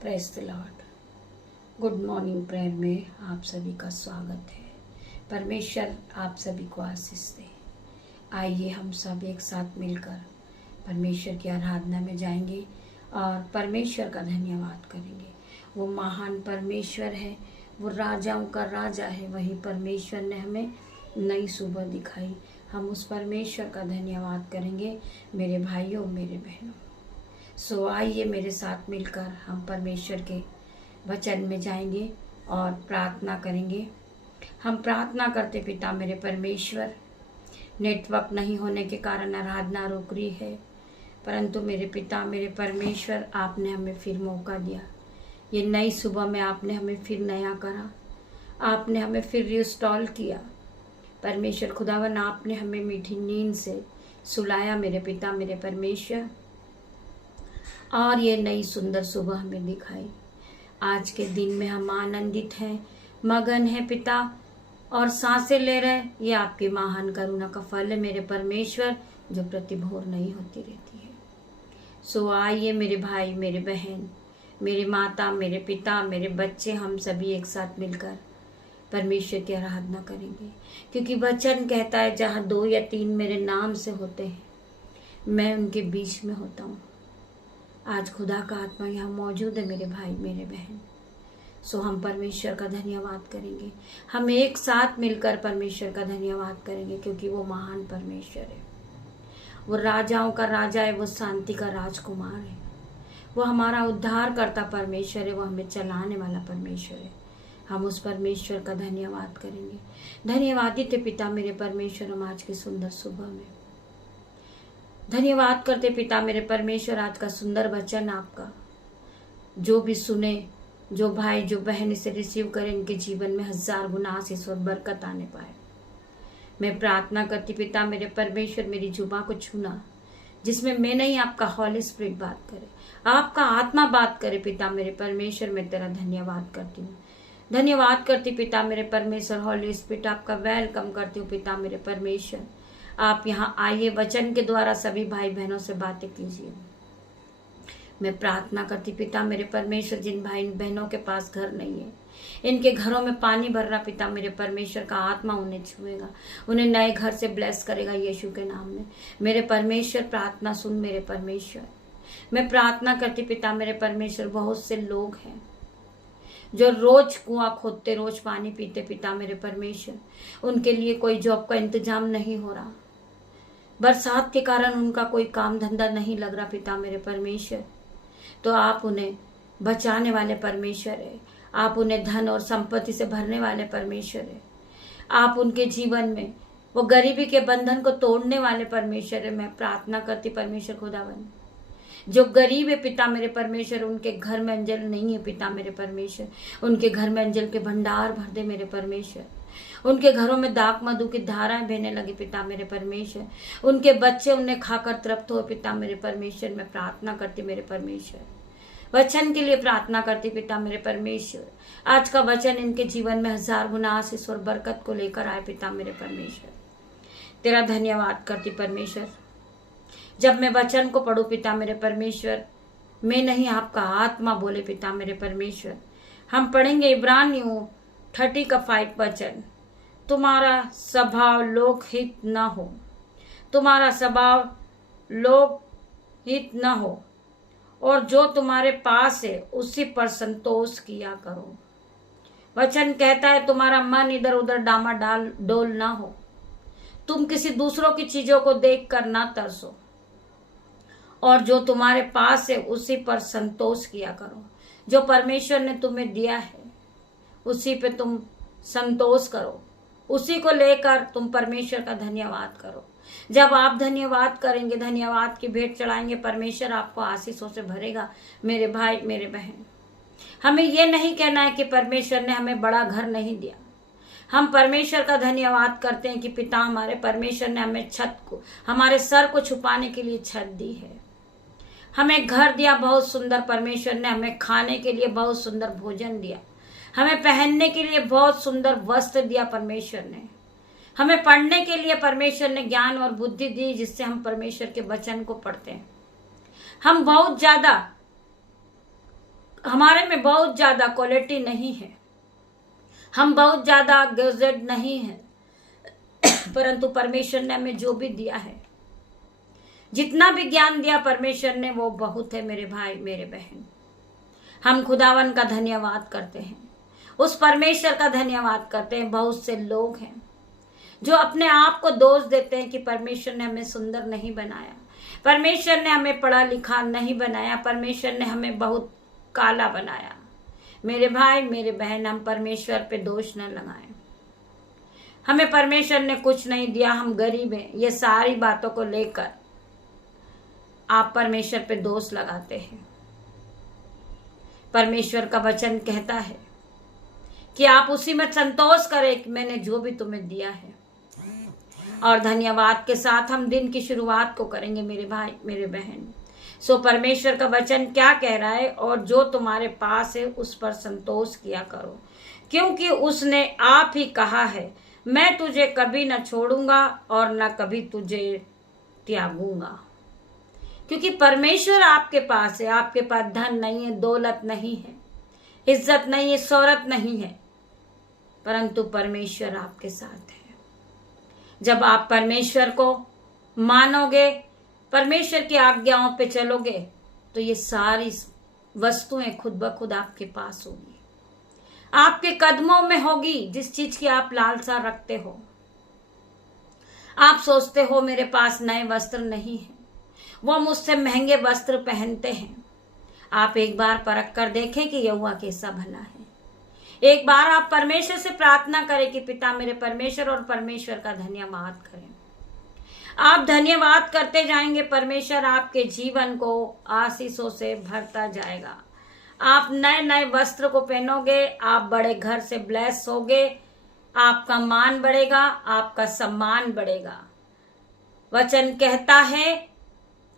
Praise the Lord. Good morning prayer में आप सभी का स्वागत है। परमेश्वर आप सभी को आशीष दे। आइए हम सब एक साथ मिलकर परमेश्वर की आराधना में जाएंगे और परमेश्वर का धन्यवाद करेंगे। वो महान परमेश्वर है, वो राजाओं का राजा है। वही परमेश्वर ने हमें नई सुबह दिखाई। हम उस परमेश्वर का धन्यवाद करेंगे मेरे भाइयों, मेरे बहनों। सो आइए मेरे साथ मिलकर हम परमेश्वर के वचन में जाएंगे और प्रार्थना करेंगे। हम प्रार्थना करते, पिता मेरे परमेश्वर, नेटवर्क नहीं होने के कारण आराधना रुक रही है, परंतु मेरे पिता मेरे परमेश्वर, आपने हमें फिर मौका दिया। ये नई सुबह में आपने हमें फिर नया करा, आपने हमें फिर रिस्टॉल किया। परमेश्वर खुदावन, आपने हमें मीठी नींद से सुलाया मेरे पिता मेरे परमेश्वर, और ये नई सुंदर सुबह हमें दिखाई। आज के दिन में हम आनंदित हैं, मगन हैं पिता, और सांसें ले रहे हैं। ये आपकी महान करुणा का फल है मेरे परमेश्वर, जो प्रतिभोर नहीं होती रहती है। सो आइए मेरे भाई, मेरे बहन, मेरे माता, मेरे पिता, मेरे बच्चे, हम सभी एक साथ मिलकर परमेश्वर की आराधना करेंगे। क्योंकि वचन कहता है, जहाँ 2 या 3 मेरे नाम से होते हैं, मैं उनके बीच में होता हूँ। आज खुदा का आत्मा यहाँ मौजूद है मेरे भाई, मेरे बहन। सो हम परमेश्वर का धन्यवाद करेंगे। हम एक साथ मिलकर परमेश्वर का धन्यवाद करेंगे, क्योंकि वो महान परमेश्वर है। वो राजाओं का राजा है, वो शांति का राजकुमार है, वो हमारा उद्धार करता परमेश्वर है, वो हमें चलाने वाला परमेश्वर है। हम उस परमेश्वर का धन्यवाद करेंगे। धन्यवादित पिता मेरे परमेश्वर, हम आज की सुंदर सुबह में धन्यवाद करते पिता मेरे परमेश्वर, आज का सुंदर वचन आपका जो भी सुने, जो भाई जो बहन इसे रिसीव करें, इनके जीवन में 1000 गुना आशीष और बरकत आने पाए। मैं प्रार्थना करती पिता मेरे परमेश्वर, मेरी जुबान को छूना, जिसमें मैं नहीं, आपका हॉली स्पिरिट बात करे, आपका आत्मा बात करे। पिता मेरे परमेश्वर, मैं तेरा धन्यवाद करती हूँ, धन्यवाद करती पिता मेरे परमेश्वर। हॉली स्पिरिट आपका वेलकम करती हूँ पिता मेरे परमेश्वर। आप यहाँ आइए, वचन के द्वारा सभी भाई बहनों से बातें कीजिए। मैं प्रार्थना करती पिता मेरे परमेश्वर, जिन भाई बहनों के पास घर नहीं है, इनके घरों में पानी भर रहा पिता मेरे परमेश्वर का आत्मा उन्हें छुएगा, उन्हें नए घर से ब्लेस करेगा यीशु के नाम में। मेरे परमेश्वर प्रार्थना सुन मेरे परमेश्वर। मैं प्रार्थना करती पिता मेरे परमेश्वर, बहुत से लोग हैं जो रोज कुआं खोदते, रोज पानी पीते पिता मेरे परमेश्वर, उनके लिए कोई जॉब का इंतजाम नहीं हो रहा, बरसात के कारण उनका कोई काम धंधा नहीं लग रहा पिता मेरे परमेश्वर। तो आप उन्हें बचाने वाले परमेश्वर है, आप उन्हें धन और संपत्ति से भरने वाले परमेश्वर है, आप उनके जीवन में वो गरीबी के बंधन को तोड़ने वाले परमेश्वर है। मैं प्रार्थना करती परमेश्वर खुदावन, जो गरीब है पिता मेरे परमेश्वर, उनके घर में अंजल नहीं है पिता मेरे परमेश्वर, उनके घर में अंजल के भंडार भर दे मेरे परमेश्वर। उनके घरों में दाक मधु की धाराएं बहने लगी पिता मेरे परमेश्वर, उनके बच्चे उन्हें खाकर तृप्त हो पिता मेरे परमेश्वर। मैं प्रार्थना करती मेरे परमेश्वर, वचन के लिए प्रार्थना करती पिता मेरे परमेश्वर। आज का वचन इनके जीवन में 1000 गुना आशीष और बरकत को लेकर आए पिता मेरे परमेश्वर। तेरा धन्यवाद करती परमेश्वर। जब मैं वचन को पढ़ूं पिता मेरे परमेश्वर, मैं नहीं, आपका आत्मा बोले पिता मेरे परमेश्वर। हम पढ़ेंगे इब्रानियों 30 का 5 वचन। तुम्हारा स्वभाव लोकहित न हो, तुम्हारा स्वभाव लोकहित न हो, और जो तुम्हारे पास है उसी पर संतोष किया करो। वचन कहता है तुम्हारा मन इधर उधर डामाडाल डोल ना हो, तुम किसी दूसरों की चीजों को देखकर ना तरसो, और जो तुम्हारे पास है उसी पर संतोष किया करो। जो परमेश्वर ने तुम्हें दिया है उसी पे तुम संतोष करो, उसी को लेकर तुम परमेश्वर का धन्यवाद करो। जब आप धन्यवाद करेंगे, धन्यवाद की भेंट चढ़ाएंगे, परमेश्वर आपको आशीषों से भरेगा मेरे भाई मेरे बहन। हमें यह नहीं कहना है कि परमेश्वर ने हमें बड़ा घर नहीं दिया। हम परमेश्वर का धन्यवाद करते हैं कि पिता हमारे परमेश्वर ने हमें छत को, हमारे सर को छुपाने के लिए छत दी है, हमें घर दिया बहुत सुंदर परमेश्वर ने, हमें खाने के लिए बहुत सुंदर भोजन दिया, हमें पहनने के लिए बहुत सुंदर वस्त्र दिया परमेश्वर ने, हमें पढ़ने के लिए परमेश्वर ने ज्ञान और बुद्धि दी, जिससे हम परमेश्वर के वचन को पढ़ते हैं। हम बहुत ज्यादा हमारे में बहुत ज्यादा क्वालिटी नहीं है, हम बहुत ज्यादा गैजेट नहीं है, परंतु परमेश्वर ने हमें जो भी दिया है, जितना भी ज्ञान दिया परमेश्वर ने, वो बहुत है मेरे भाई मेरे बहन। हम खुदावन का धन्यवाद करते हैं, उस परमेश्वर का धन्यवाद करते हैं। बहुत से लोग हैं जो अपने आप को दोष देते हैं कि परमेश्वर ने हमें सुंदर नहीं बनाया, परमेश्वर ने हमें पढ़ा लिखा नहीं बनाया, परमेश्वर ने हमें बहुत काला बनाया। मेरे भाई मेरे बहन, हम परमेश्वर पे दोष न लगाएं। हमें परमेश्वर ने कुछ नहीं दिया, हम गरीब हैं, ये सारी बातों को लेकर आप परमेश्वर पे दोष लगाते हैं। परमेश्वर का वचन कहता है कि आप उसी में संतोष करें कि मैंने जो भी तुम्हें दिया है, और धन्यवाद के साथ हम दिन की शुरुआत को करेंगे मेरे भाई मेरे बहन। सो परमेश्वर का वचन क्या कह रहा है, और जो तुम्हारे पास है उस पर संतोष किया करो, क्योंकि उसने आप ही कहा है, मैं तुझे कभी न छोड़ूंगा और न कभी तुझे त्यागूंगा। क्योंकि परमेश्वर आपके पास है। आपके पास धन नहीं है, दौलत नहीं है, इज्जत नहीं है, शोहरत नहीं है, परंतु परमेश्वर आपके साथ है। जब आप परमेश्वर को मानोगे, परमेश्वर की आज्ञाओं पे चलोगे, तो ये सारी वस्तुएं खुद ब खुद आपके पास होगी, आपके कदमों में होगी। जिस चीज की आप लालसा रखते हो, आप सोचते हो मेरे पास नए वस्त्र नहीं है, वो मुझसे महंगे वस्त्र पहनते हैं। आप एक बार परख कर देखें कि यहोवा कैसा भला है। एक बार आप परमेश्वर से प्रार्थना करें कि पिता मेरे परमेश्वर, और परमेश्वर का धन्यवाद करें। आप धन्यवाद करते जाएंगे, परमेश्वर आपके जीवन को आशीषों से भरता जाएगा। आप नए नए वस्त्र को पहनोगे, आप बड़े घर से ब्लेस होगे, आपका मान बढ़ेगा, आपका सम्मान बढ़ेगा। वचन कहता है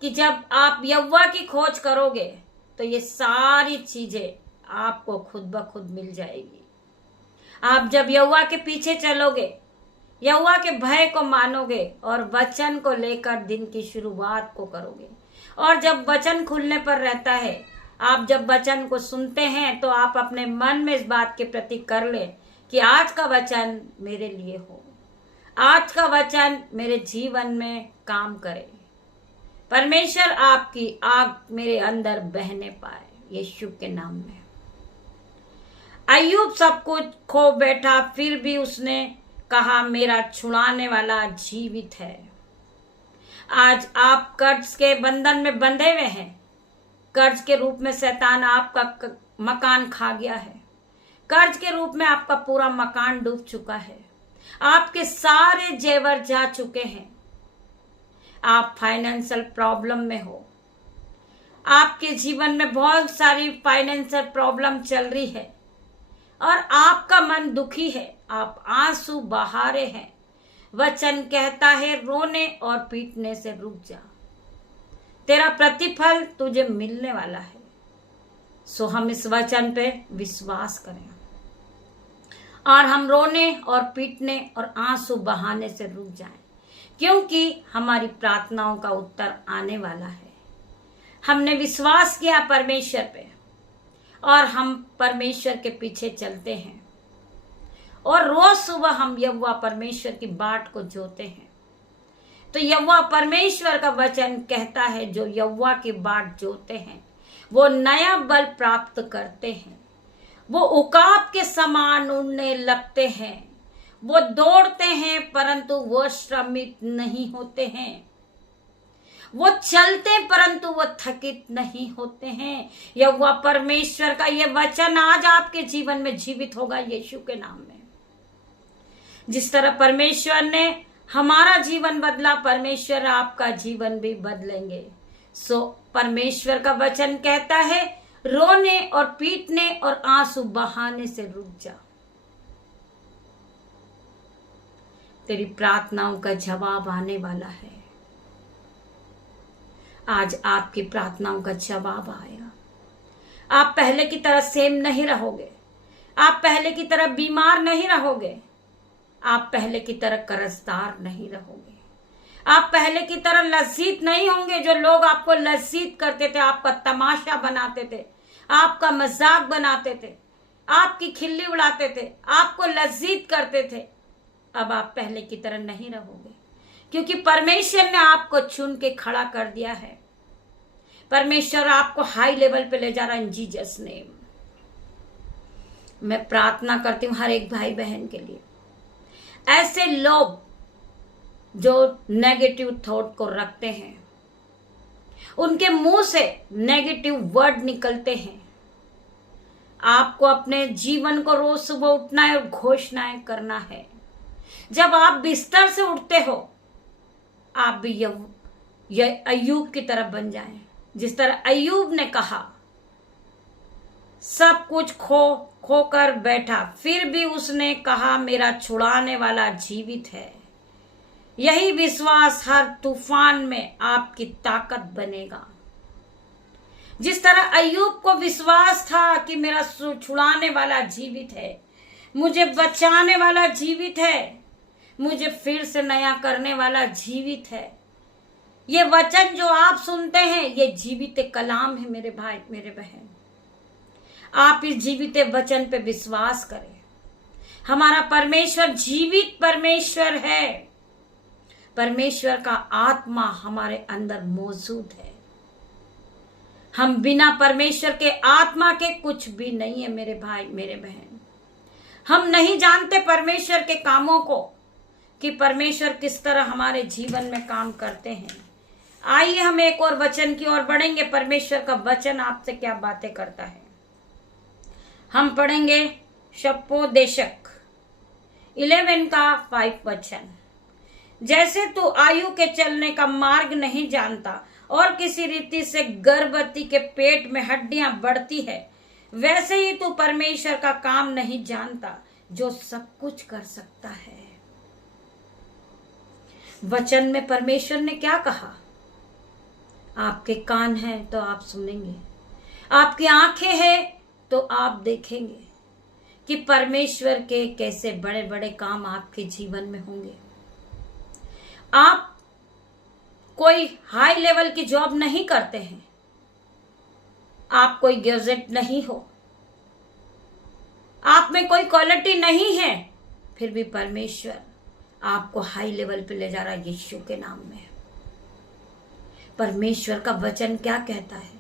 कि जब आप यहोवा की खोज करोगे तो ये सारी चीजें आपको खुद ब खुद मिल जाएगी। आप जब यहोवा के पीछे चलोगे, यहोवा के भय को मानोगे और वचन को लेकर दिन की शुरुआत को करोगे, और जब वचन खुलने पर रहता है, आप जब वचन को सुनते हैं, तो आप अपने मन में इस बात के प्रति कर ले कि आज का वचन मेरे लिए हो, आज का वचन मेरे जीवन में काम करे, परमेश्वर आपकी आग मेरे अंदर बहने पाए, यीशु के नाम में। अय्यूब सब कुछ खो बैठा, फिर भी उसने कहा मेरा छुड़ाने वाला जीवित है। आज आप कर्ज के बंधन में बंधे हुए हैं। कर्ज के रूप में शैतान आपका मकान खा गया है, कर्ज के रूप में आपका पूरा मकान डूब चुका है, आपके सारे जेवर जा चुके हैं, आप फाइनेंशियल प्रॉब्लम में हो, आपके जीवन में बहुत सारी फाइनेंशियल प्रॉब्लम चल रही है और आपका मन दुखी है, आप आंसू बहा रहे हैं। वचन कहता है रोने और पीटने से रुक जा, तेरा प्रतिफल तुझे मिलने वाला है। सो हम इस वचन पे विश्वास करें और हम रोने और पीटने और आंसू बहाने से रुक जाएं, क्योंकि हमारी प्रार्थनाओं का उत्तर आने वाला है। हमने विश्वास किया परमेश्वर पे और हम परमेश्वर के पीछे चलते हैं, और रोज सुबह हम यहोवा परमेश्वर की बाट को जोते हैं। तो यहोवा परमेश्वर का वचन कहता है जो यहोवा की बाट जोते हैं वो नया बल प्राप्त करते हैं, वो उकाब के समान उड़ने लगते हैं, वो दौड़ते हैं परंतु वो श्रमित नहीं होते हैं, वो चलते परंतु वो थकित नहीं होते हैं। यहोवा परमेश्वर का ये वचन आज आपके जीवन में जीवित होगा यीशु के नाम में। जिस तरह परमेश्वर ने हमारा जीवन बदला, परमेश्वर आपका जीवन भी बदलेंगे। सो परमेश्वर का वचन कहता है रोने और पीटने और आंसू बहाने से रुक जा, तेरी प्रार्थनाओं का जवाब आने वाला है। आज आपकी प्रार्थनाओं का जवाब आएगा। आप पहले की तरह सेम नहीं रहोगे, आप पहले की तरह बीमार नहीं रहोगे, आप पहले की तरह कर्जदार नहीं रहोगे, आप पहले की तरह लज्जित नहीं होंगे। जो लोग आपको लज्जित करते थे, आपका तमाशा बनाते थे, आपका मजाक बनाते थे, आपकी खिल्ली उड़ाते थे, आपको लज्जित करते थे, अब आप पहले की तरह नहीं रहोगे, क्योंकि परमेश्वर ने आपको चुन के खड़ा कर दिया है। परमेश्वर आपको हाई लेवल पे ले जा रहा है इन जीसस नेम। मैं प्रार्थना करती हूं हर एक भाई बहन के लिए, ऐसे लोग जो नेगेटिव थॉट को रखते हैं, उनके मुंह से नेगेटिव वर्ड निकलते हैं, आपको अपने जीवन को रोज सुबह उठना है और घोषणाएं करना है। जब आप बिस्तर से उठते हो, आप भी ये अय्यूब की तरह बन जाएं। जिस तरह अय्यूब ने कहा, सब कुछ खो कर बैठा, फिर भी उसने कहा मेरा छुड़ाने वाला जीवित है। यही विश्वास हर तूफान में आपकी ताकत बनेगा। जिस तरह अय्यूब को विश्वास था कि मेरा छुड़ाने वाला जीवित है, मुझे बचाने वाला जीवित है, मुझे फिर से नया करने वाला जीवित है। ये वचन जो आप सुनते हैं, ये जीवित कलाम है मेरे भाई मेरे बहन। आप इस जीवित वचन पे विश्वास करें। हमारा परमेश्वर जीवित परमेश्वर है। परमेश्वर का आत्मा हमारे अंदर मौजूद है। हम बिना परमेश्वर के आत्मा के कुछ भी नहीं है मेरे भाई मेरे बहन। हम नहीं जानते परमेश्वर के कामों को, कि परमेश्वर किस तरह हमारे जीवन में काम करते हैं। आइए हम एक और वचन की ओर बढ़ेंगे। परमेश्वर का वचन आपसे क्या बातें करता है, हम पढ़ेंगे शपोदेशक 11 का 5 वचन। जैसे तू आयु के चलने का मार्ग नहीं जानता और किसी रीति से गर्भवती के पेट में हड्डियां बढ़ती है, वैसे ही तू परमेश्वर का काम नहीं जानता जो सब कुछ कर सकता है। वचन में परमेश्वर ने क्या कहा? आपके कान हैं तो आप सुनेंगे, आपकी आंखें हैं तो आप देखेंगे कि परमेश्वर के कैसे बड़े बड़े काम आपके जीवन में होंगे। आप कोई हाई लेवल की जॉब नहीं करते हैं, आप कोई गैजेट नहीं हो, आप में कोई क्वालिटी नहीं है, फिर भी परमेश्वर आपको हाई लेवल पे ले जा रहा है यीशु के नाम में। परमेश्वर का वचन क्या कहता है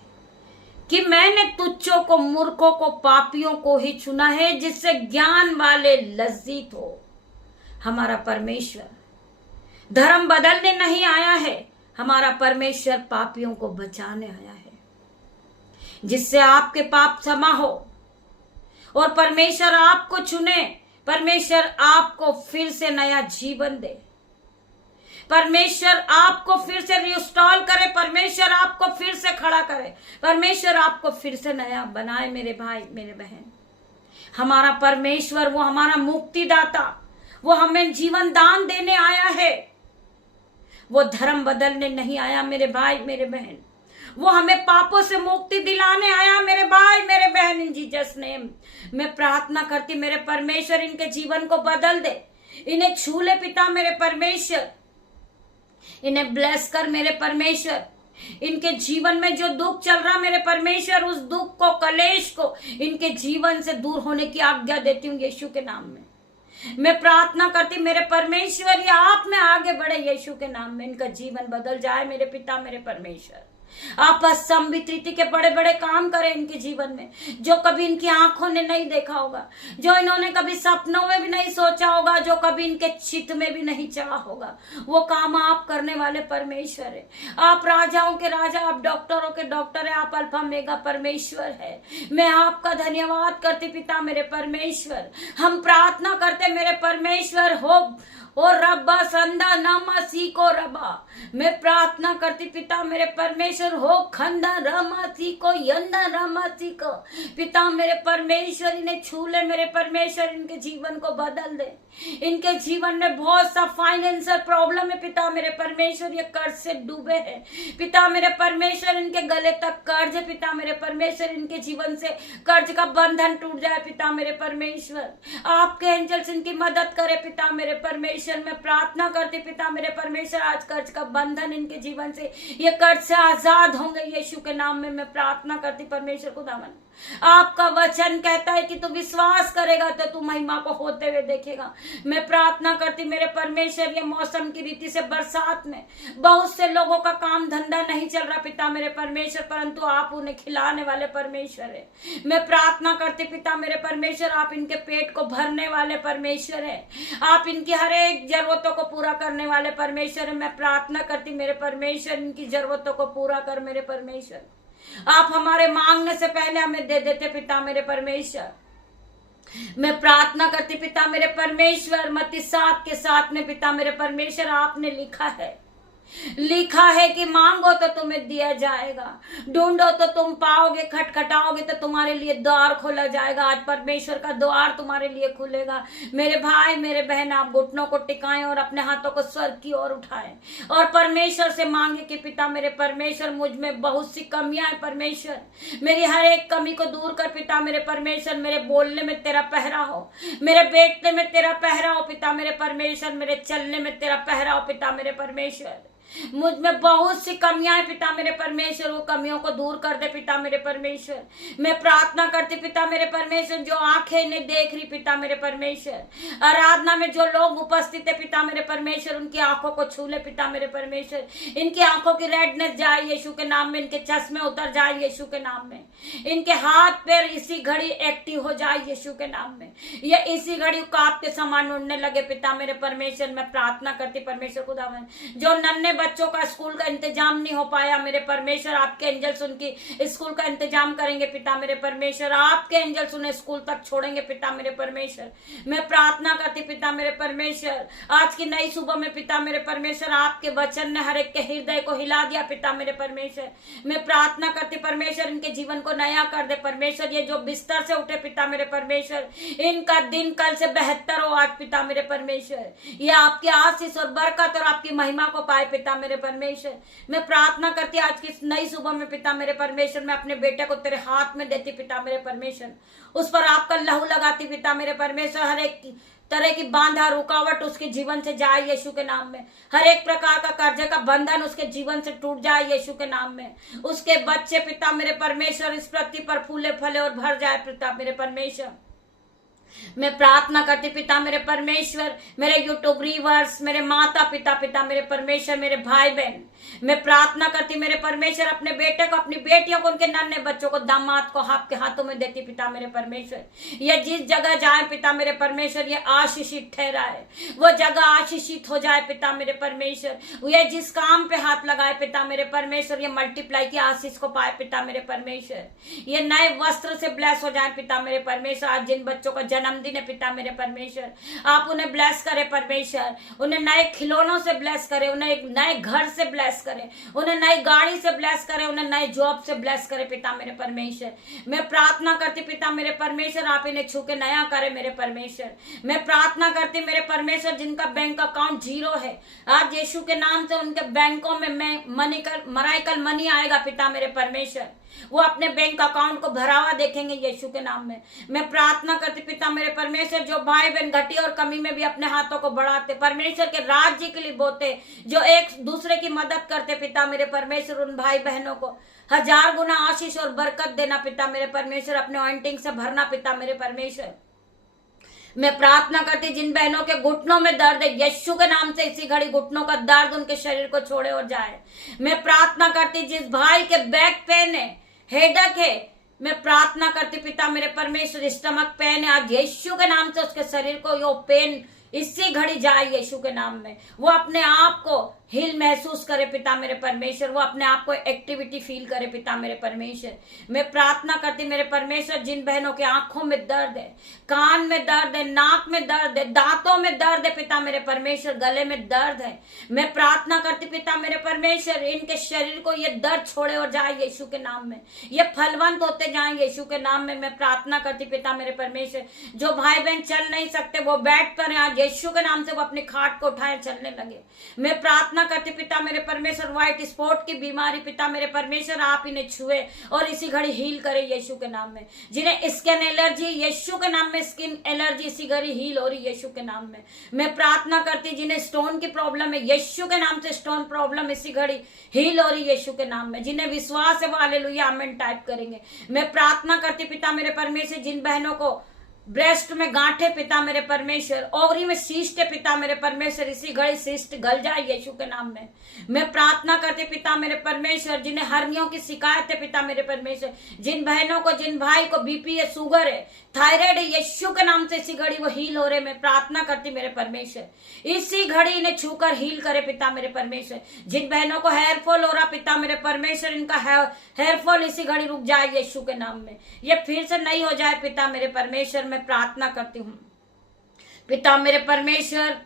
कि मैंने तुच्छों को, मूर्खों को, पापियों को ही चुना है, जिससे ज्ञान वाले लज्जित हो। हमारा परमेश्वर धर्म बदलने नहीं आया है, हमारा परमेश्वर पापियों को बचाने आया है, जिससे आपके पाप क्षमा हो और परमेश्वर आपको चुने, परमेश्वर आपको फिर से नया जीवन दे, परमेश्वर आपको फिर से रिस्टोर करे, परमेश्वर आपको फिर से खड़ा करे, परमेश्वर आपको फिर से नया बनाए मेरे भाई मेरे बहन। हमारा परमेश्वर वो हमारा मुक्तिदाता, वो हमें जीवन दान देने आया है। वो धर्म बदलने नहीं आया मेरे भाई मेरे बहन, वो हमें पापों से मुक्ति दिलाने आया मेरे भाई मेरे बहन। इन जीसस नेम मैं प्रार्थना करती मेरे परमेश्वर इनके जीवन को बदल दे, इन्हें छू ले पिता मेरे परमेश्वर, इन्हें ब्लेस कर मेरे परमेश्वर। इनके जीवन में जो दुख चल रहा मेरे परमेश्वर, उस दुख को, कलेश को इनके जीवन से दूर होने की आज्ञा देती हूँ यीशु के नाम में। मैं प्रार्थना करती मेरे परमेश्वर, या आप में आगे बढ़े यीशु के नाम में, इनका जीवन बदल जाए मेरे पिता मेरे परमेश्वर। आप असंवित के बड़े बड़े काम करें इनके जीवन में, जो कभी इनकी आंखों ने नहीं देखा होगा, जो इन्होंने कभी सपनों में भी नहीं सोचा होगा, जो कभी इनके चित्त में भी नहीं चढ़ा होगा, वो काम आप करने वाले परमेश्वर है। आप राजाओं के राजा, आप डॉक्टरों के डॉक्टर है, आप अल्फा मेगा परमेश्वर है। मैं आपका धन्यवाद करती पिता मेरे परमेश्वर। हम प्रार्थना करते मेरे परमेश्वर, हो और रब्बा संदा नामा सी को रबा, मैं प्रार्थना करती पिता मेरे परमेश्वर, हो खंदा रमा सी को यंदा रमा सी को, पिता मेरे परमेश्वर इन्हें छू ले मेरे परमेश्वर, इनके जीवन को बदल दे। इनके जीवन में बहुत सा फाइनेंशियल प्रॉब्लम है पिता मेरे परमेश्वर, ये कर्ज से डूबे हैं पिता मेरे परमेश्वर, इनके गले तक कर्ज है पिता मेरे परमेश्वर, इनके जीवन से कर्ज का बंधन टूट जाए पिता मेरे परमेश्वर। आपके एंजल्स इनकी मदद करे पिता मेरे परमेश्वर। मैं प्रार्थना करती पिता मेरे परमेश्वर, आज कर्ज का बंधन इनके जीवन से, ये कर्ज से आजाद आजाद होंगे यीशु के नाम में। मैं प्रार्थना करती परमेश्वर खुदावन, आपका वचन कहता है कि तू विश्वास करेगा तो तू महिमा को होते हुए देखेगा। मैं प्रार्थना करती मेरे परमेश्वर, ये मौसम की रीति से बरसात में बहुत से लोगों का काम धंधा नहीं चल रहा पिता मेरे परमेश्वर, परंतु आप उन्हें खिलाने वाले परमेश्वर है। मैं प्रार्थना करती पिता मेरे परमेश्वर, आप इनके पेट को भरने वाले परमेश्वर है, आप इनकी हर एक जरूरतों को पूरा करने वाले परमेश्वर है। मैं प्रार्थना करती मेरे परमेश्वर, इनकी जरूरतों को पूरा कर मेरे परमेश्वर। आप हमारे मांगने से पहले हमें दे देते पिता मेरे परमेश्वर। मैं प्रार्थना करती पिता मेरे परमेश्वर, मत्ती 7:7 में पिता मेरे परमेश्वर आपने लिखा है कि मांगो तो तुम्हें दिया जाएगा, ढूंढो तो तुम पाओगे, खटखटाओगे तो तुम्हारे लिए द्वार खोला जाएगा। आज परमेश्वर का द्वार तुम्हारे लिए खुलेगा। मेरे भाई मेरे बहन, आप घुटनों को टिकाएं और अपने हाथों को स्वर्ग की ओर उठाएं और परमेश्वर से मांगे कि पिता मेरे परमेश्वर, मुझ में बहुत सी कमियां हैं परमेश्वर, मेरी हर एक कमी को दूर कर पिता मेरे परमेश्वर। मेरे बोलने में तेरा पहरा हो, मेरे बैठने में तेरा पहरा हो पिता मेरे परमेश्वर, मेरे चलने में तेरा पहरा हो पिता मेरे परमेश्वर। मुझ में बहुत सी कमियां हैं पिता मेरे परमेश्वर, वो कमियों को दूर कर दे पिता मेरे परमेश्वर। मैं प्रार्थना करती पिता मेरे परमेश्वर, जो आंखें नहीं देख रही पिता मेरे परमेश्वर, आराधना में जो लोग उपस्थित है पिता मेरे परमेश्वर, उनकी आंखों को छू ले पिता मेरे परमेश्वर। इनकी आंखों की रेडनेस जाए यीशु के नाम में, इनके चश्मे उतर जाए यीशु के नाम में, इनके हाथ पैर इसी घड़ी एक्टिव हो जाए यीशु के नाम में, ये इसी घड़ी कांप के समान उड़ने लगे पिता मेरे परमेश्वर। मैं प्रार्थना करती परमेश्वर खुदावन, जो नन्हे बच्चों का स्कूल का इंतजाम नहीं हो पाया मेरे परमेश्वर, आपके एंजल्स उनकी स्कूल का इंतजाम करेंगे पिता मेरे परमेश्वर, आपके एंजल्स उन्हें स्कूल तक छोड़ेंगे पिता मेरे परमेश्वर। मैं प्रार्थना करती पिता मेरे परमेश्वर, आज की नई सुबह में पिता मेरे परमेश्वर, आपके वचन ने हर एक के हृदय को हिला दिया पिता मेरे परमेश्वर। मैं प्रार्थना करती परमेश्वर, इनके जीवन को नया कर दे परमेश्वर। ये जो बिस्तर से उठे पिता मेरे परमेश्वर, इनका दिन कल से बेहतर हो आज पिता मेरे परमेश्वर। ये आपकी आशीष और बरकत और आपकी महिमा को पाए पिता मेरे परमेश्वर। मैं प्रार्थना करती आज की नई सुबह में पिता मेरे परमेश्वर, मैं अपने बेटे को तेरे हाथ में देती पिता मेरे परमेश्वर, उस पर आपका लहू लगाती पिता मेरे परमेश्वर। हर एक तरह की बांधा रुकावट उसके जीवन से जाए यीशु के नाम में, हर एक प्रकार का कर्जे का बंधन उसके जीवन से टूट जाए यीशु के नाम में। उसके बच्चे पिता मेरे परमेश्वर इस पृथ्वी पर फूले फले और भर जाए पिता मेरे परमेश्वर। मैं प्रार्थना करती पिता मेरे परमेश्वर, मेरे यूट्यूब व्यूअर्स, मेरे माता पिता पिता मेरे परमेश्वर, मेरे भाई बहन, मैं प्रार्थना करती मेरे परमेश्वर, अपने बेटे को, अपनी बेटियों को, उनके नन्हे बच्चों को, दामाद को आपके हाथों में देती पिता मेरे परमेश्वर। ये जिस जगह जाए पिता मेरे परमेश्वर, ये आशीषित ठहरा है, वो जगह आशीषित हो जाए पिता मेरे परमेश्वर। ये जिस काम पे हाथ लगाए पिता मेरे परमेश्वर, ये मल्टीप्लाई की आशीष को पाए पिता मेरे परमेश्वर। ये नए वस्त्र से ब्लेस हो जाए पिता मेरे परमेश्वर। आज जिन बच्चों का जन्मदिन है पिता मेरे परमेश्वर, आप उन्हें ब्लेस करे परमेश्वर, उन्हें नए खिलौनों से ब्लेस करे, उन्हें एक नए घर से ब्लेस करे, उन्हें नई गाड़ी से ब्लेस करे, उन्हें नए जॉब से ब्लेस करे पिता मेरे परमेश्वर। मैं प्रार्थना करती पिता मेरे परमेश्वर, आप इन्हें छू के नया करे मेरे परमेश्वर। मैं प्रार्थना करती मेरे परमेश्वर, जिनका बैंक अकाउंट 0 है, आज यीशु के नाम से उनके बैंकों में मराइकल मनी आएगा पिता मेरे परमेश्वर। वो अपने बैंक अकाउंट को भरावा देखेंगे यीशु के नाम में। मैं प्रार्थना करती पिता मेरे परमेश्वर, जो भाई बहन घटी और कमी में भी अपने हाथों को बढ़ाते, परमेश्वर के राज्य के लिए बोते, जो एक दूसरे की मदद करते पिता मेरे परमेश्वर, उन भाई बहनों को 1000 गुना आशीष और बरकत देना पिता मेरे परमेश्वर, अपने ऑइंटिंग से भरना पिता मेरे परमेश्वर। मैं प्रार्थना करती जिन बहनों के घुटनों में दर्द है, यीशु के नाम से इसी घड़ी घुटनों का दर्द उनके शरीर को छोड़े और जाए। मैं प्रार्थना करती जिस भाई के बैक पेन है, हेडेक है, मैं प्रार्थना करती पिता मेरे परमेश्वर, स्टमक पेन है, आज यीशु के नाम से उसके शरीर को यो पेन इसी घड़ी जाए यीशु के नाम में। वो अपने आप को हिल महसूस करे पिता मेरे परमेश्वर, वो अपने आप को एक्टिविटी फील करे पिता मेरे परमेश्वर। मैं प्रार्थना करती मेरे परमेश्वर, जिन बहनों के आंखों में दर्द है, कान में दर्द है, नाक में दर्द है, दांतों में दर्द है पिता मेरे परमेश्वर, गले में दर्द है, मैं प्रार्थना करती पिता मेरे परमेश्वर, इनके शरीर को ये दर्द छोड़े और जाए यीशु के नाम में, ये फलवंत होते जाए यीशु के नाम में। मैं प्रार्थना करती पिता मेरे परमेश्वर, जो भाई बहन चल नहीं सकते, वो बेड पर आज यीशु के नाम से वो अपनी खाट को उठाए चलने लगे। मैं प्रार्थना प्रार्थना करती पिता मेरे परमेश्वर, व्हाइट स्पॉट की बीमारी पिता मेरे परमेश्वर आप इन्हें छुए और इसी घड़ी हील करे यीशु के नाम में। जिन्हें स्किन एलर्जी यीशु के नाम में स्किन एलर्जी इसी घड़ी हील हो रही यीशु के नाम में। मैं प्रार्थना करती जिन्हें स्टोन की प्रॉब्लम है यीशु के नाम से स्टोन प्रॉब्लम इसी घड़ी हील हो रही यीशु के नाम में। जिन्हें विश्वास है वो हालेलुया आमीन टाइप करेंगे। मैं प्रार्थना करती पिता मेरे परमेश्वर जिन बहनों को ब्रेस्ट में गांठे पिता मेरे परमेश्वर, ओवरी में सीस्ट है पिता मेरे परमेश्वर, इसी घड़ी सीस्ट गल जाए यीशु के नाम में। मैं प्रार्थना करती पिता मेरे परमेश्वर जिन्हें हर्नियों की शिकायत है पिता मेरे परमेश्वर, जिन बहनों को जिन भाई को बीपी है, शुगर है, थायराइड है यीशु के नाम से इसी घड़ी वो हील हो रहे। मैं प्रार्थना करती मेरे परमेश्वर इसी घड़ी इन्हें छूकर हील करे पिता मेरे परमेश्वर। जिन बहनों को हेयर फॉल हो रहा पिता मेरे परमेश्वर, इनका हेयर फॉल इसी घड़ी रुक जाए यीशु के नाम में, ये फिर से नहीं हो जाए पिता मेरे परमेश्वर। मैं प्रार्थना करती हूँ पिता मेरे परमेश्वर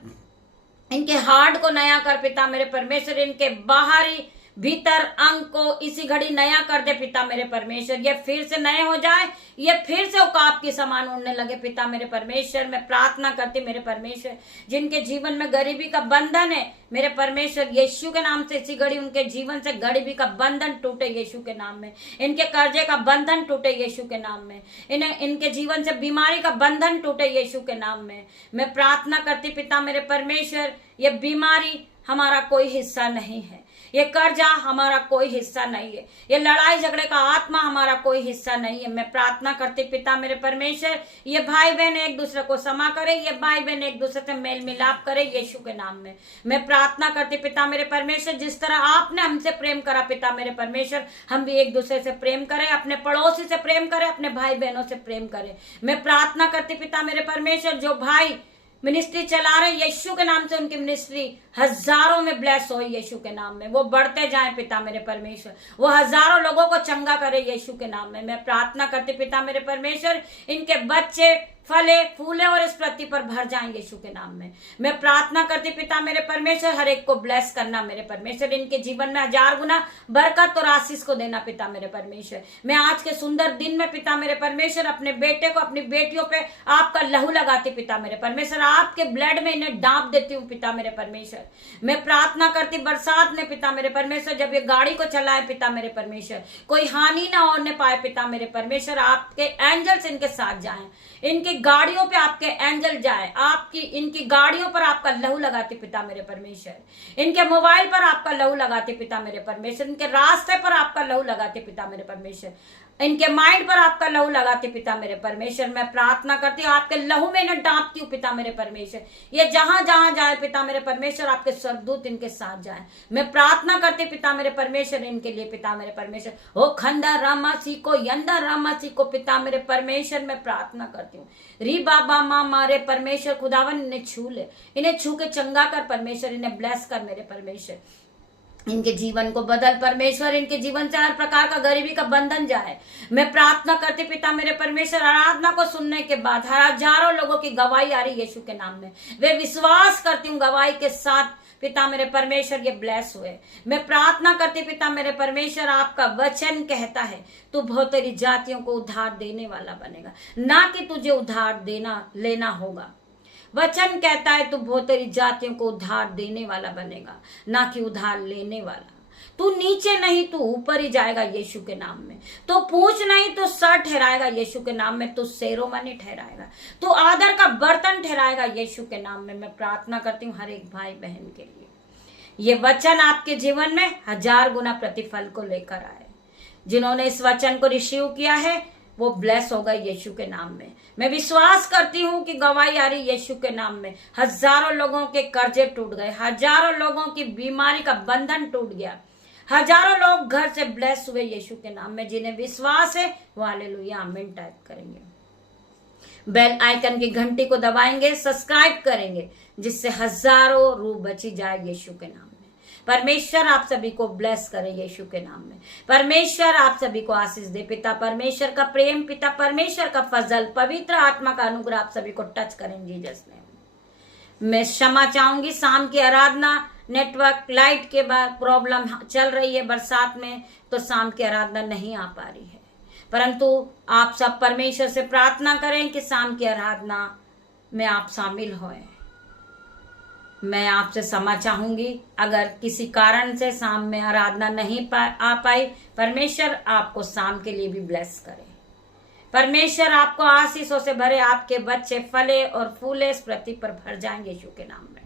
इनके हार्ट को नया कर पिता मेरे परमेश्वर, इनके बाहरी भीतर अंग को इसी घड़ी नया कर दे पिता मेरे परमेश्वर। ये फिर से नए हो जाए, ये फिर से औकाब के समान उड़ने लगे पिता मेरे परमेश्वर। मैं प्रार्थना करती मेरे परमेश्वर जिनके जीवन में गरीबी का बंधन है मेरे परमेश्वर, यीशु के नाम से इसी घड़ी उनके जीवन से गरीबी का बंधन टूटे यीशु के नाम में। इनके कर्जे का बंधन टूटे यीशु के नाम में। इनके जीवन से बीमारी का बंधन टूटे यीशु के नाम में। मैं प्रार्थना करती पिता मेरे परमेश्वर ये बीमारी हमारा कोई हिस्सा नहीं है, ये कर्जा हमारा कोई हिस्सा नहीं है, ये लड़ाई झगड़े का आत्मा हमारा कोई हिस्सा नहीं है। मैं प्रार्थना करती पिता मेरे परमेश्वर ये भाई बहन एक दूसरे को क्षमा करे, ये भाई बहन एक दूसरे से मेल मिलाप करे यीशु के नाम में। मैं प्रार्थना करती पिता मेरे परमेश्वर जिस तरह आपने हमसे प्रेम करा पिता मेरे परमेश्वर, हम भी एक दूसरे से प्रेम करें, अपने पड़ोसी से प्रेम करें, अपने भाई बहनों से प्रेम करें। मैं प्रार्थना करती पिता मेरे परमेश्वर जो भाई मिनिस्ट्री चला रहे यीशु के नाम से उनकी मिनिस्ट्री हजारों में ब्लेस हो यीशु के नाम में, वो बढ़ते जाएं पिता मेरे परमेश्वर, वो हजारों लोगों को चंगा करे यीशु के नाम में। मैं प्रार्थना करती पिता मेरे परमेश्वर इनके बच्चे फले फूले और इस पृथ्वी पर भर जाएं यीशु के नाम में। मैं प्रार्थना करती पिता मेरे परमेश्वर हर एक को ब्लेस करना मेरे परमेश्वर, इनके जीवन में 1000 गुना बरकत और आशीष को देना पिता मेरे परमेश्वर। मैं आज के सुंदर दिन में पिता मेरे परमेश्वर अपने बेटे को अपनी बेटियों पे आपका लहू लगाती पिता मेरे परमेश्वर, आपके ब्लड में इन्हें डांप देती हूँ पिता मेरे परमेश्वर। मैं प्रार्थना करती बरसात में पिता मेरे परमेश्वर जब ये गाड़ी को चलाए पिता मेरे परमेश्वर कोई हानि ना होने पाए पिता मेरे परमेश्वर, आपके एंजल्स इनके साथ जाएं, इनकी गाड़ियों पे आपके एंजल जाए, आपकी इनकी गाड़ियों पर आपका लहू लगाते पिता मेरे परमेश्वर, इनके मोबाइल पर आपका लहू लगाते पिता मेरे परमेश्वर, इनके रास्ते पर आपका लहू लगाते पिता मेरे परमेश्वर, इनके माइंड पर आपका लहू लगाते पिता मेरे परमेश्वर। मैं प्रार्थना करती हूँ आपके लहू में इन्हें डांपती हूँ पिता मेरे परमेश्वर, ये जहां जहां जाए पिता मेरे परमेश्वर आपके स्वर्गदूत इनके साथ जाए। मैं प्रार्थना करती पिता मेरे परमेश्वर इनके लिए पिता मेरे परमेश्वर ओ खंदा रामासी को यंदा रामासी को पिता मेरे परमेश्वर मैं प्रार्थना करती हूँ री बाबा माँ मारे परमेश्वर खुदावन इन्हें छू ले, इन्हें छू के चंगा कर परमेश्वर, इन्हें ब्लेस कर मेरे परमेश्वर, इनके जीवन को बदल परमेश्वर, इनके जीवन से हर प्रकार का गरीबी का बंधन जाए। मैं प्रार्थना करती पिता मेरे परमेश्वर आराधना को सुनने के बाद हजारों लोगों की गवाही आ रही यीशु के नाम में, वे विश्वास करती हूँ गवाही के साथ पिता मेरे परमेश्वर ये ब्लेस हुए। मैं प्रार्थना करती पिता मेरे परमेश्वर आपका वचन कहता है तू बहुत तेरी जातियों को उद्धार देने वाला बनेगा, ना कि तुझे उद्धार देना लेना होगा। वचन कहता है तू बहुत तेरी जातियों को उद्धार देने वाला बनेगा, ना कि उद्धार लेने वाला। तू नीचे नहीं तू ऊपर ही जाएगा यीशु के नाम में, तो पूछ नहीं तो सर ठहराएगा यीशु के नाम में, तो सेरोमनी ठहराएगा, तो आदर का बर्तन ठहराएगा यीशु के नाम में। मैं प्रार्थना करती हूँ हर एक भाई बहन के लिए ये वचन आपके जीवन में 1000 गुना प्रतिफल को लेकर आए। जिन्होंने इस वचन को रिसीव किया है वो ब्लेस होगा यीशु के नाम में। मैं विश्वास करती हूँ कि गवाही आ रही यीशु के नाम में, हजारों लोगों के कर्जे टूट गए, हजारों लोगों की बीमारी का बंधन टूट गया, हजारों लोग घर से ब्लेस हुए यीशु के नाम में। जिन्हें विश्वास है वो हालेलुया आमीन टाइप करेंगे, बेल आइकन की घंटी को दबाएंगे, सब्सक्राइब करेंगे, जिससे हजारों रूह बची जाए यीशु के नाम में। परमेश्वर आप सभी को ब्लेस करे यीशु के नाम में। परमेश्वर आप सभी को आशीष दे। पिता परमेश्वर का प्रेम, पिता परमेश्वर का फजल, पवित्र आत्मा का अनुग्रह आप सभी को टच करें जीसस नेम। मैं क्षमा चाहूंगी, शाम की आराधना नेटवर्क लाइट के बाद प्रॉब्लम चल रही है बरसात में, तो शाम की आराधना नहीं आ पा रही है, परंतु आप सब परमेश्वर से प्रार्थना करें कि शाम की आराधना में आप शामिल होएं। मैं आपसे क्षमा चाहूंगी अगर किसी कारण से शाम में आराधना नहीं आ पाई। परमेश्वर आपको शाम के लिए भी ब्लेस करे। परमेश्वर आपको आशीषों से भरे, आपके बच्चे फले और फूले इस पृथ्वी पर भर जाएंगे यीशु के नाम में।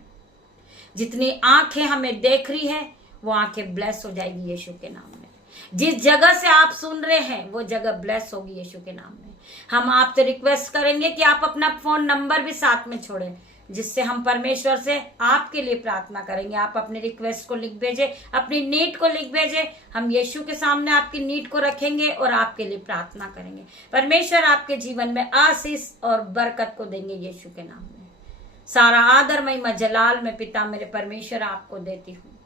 जितनी आंखें हमें देख रही है वो आंखें ब्लेस हो जाएगी यीशु के नाम में। जिस जगह से आप सुन रहे हैं वो जगह ब्लेस होगी यीशु के नाम में। हम आपसे रिक्वेस्ट करेंगे कि आप अपना फोन नंबर भी साथ में छोड़ें, जिससे हम परमेश्वर से आपके लिए प्रार्थना करेंगे। आप अपनी रिक्वेस्ट को लिख भेजे, अपनी नीड को लिख भेजे। हम यीशु के सामने आपकी नीड को रखेंगे और आपके लिए प्रार्थना करेंगे। परमेश्वर आपके जीवन में आशीष और बरकत को देंगे यीशु के नाम में। सारा आदर महिमा जलाल में पिता मेरे परमेश्वर आपको देती हूँ,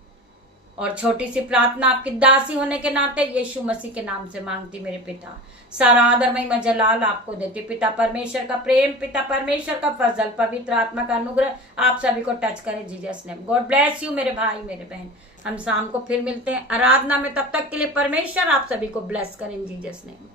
और छोटी सी प्रार्थना आपकी दासी होने के नाते यीशु मसीह के नाम से मांगती मेरे पिता। सारा आदर महिमा जलाल आपको देती। पिता परमेश्वर का प्रेम, पिता परमेश्वर का फजल, पवित्र आत्मा का अनुग्रह आप सभी को टच करे Jesus name. God bless you मेरे भाई मेरे बहन। हम शाम को फिर मिलते हैं आराधना में, तब तक के लिए परमेश्वर आप सभी को ब्लेस करें जीसस नेम।